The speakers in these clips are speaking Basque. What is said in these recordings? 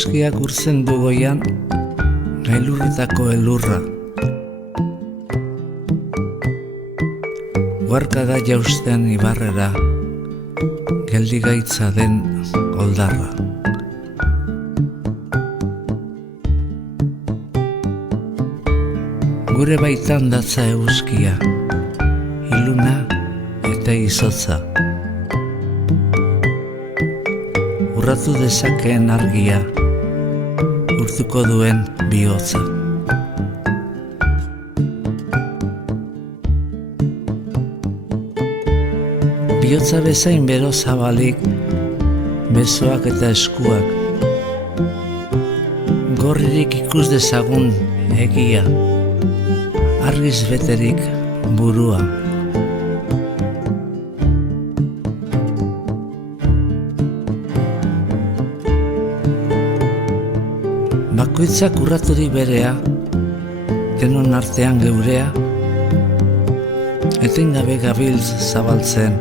Eguzkiak urtzen du goian, gailurretako elurra. Guarka da jausten ibarrera, geldigaitza den oldarra. Gure baitan datza eguzkia, iluna eta izotza. Urratu dezakeen argia, urtuko duen bihotza. Bihotza bezain bero zabalik, besoak eta eskuak. Gorririk ikus dezagun egia, argiz beterik burua. Bakoitzak urraturik berea, denon artean geurea, etengabe gabiltz zabaltzen,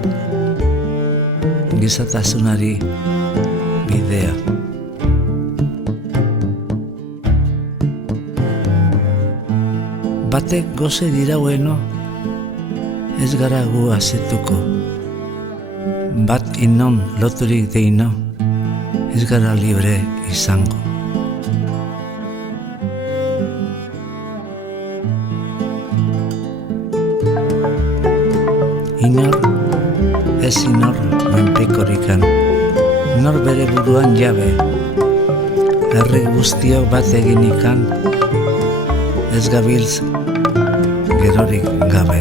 gizatasunari bidea. Batek goze diraueno, ez gara gu azetuko. Bat inon loturik deino, ez gara libre izango. Inor, ez inor menpekorikan, nor bere buruan jabe, herri guztiok bat eginikan, ez gabiltz gerorik gabe.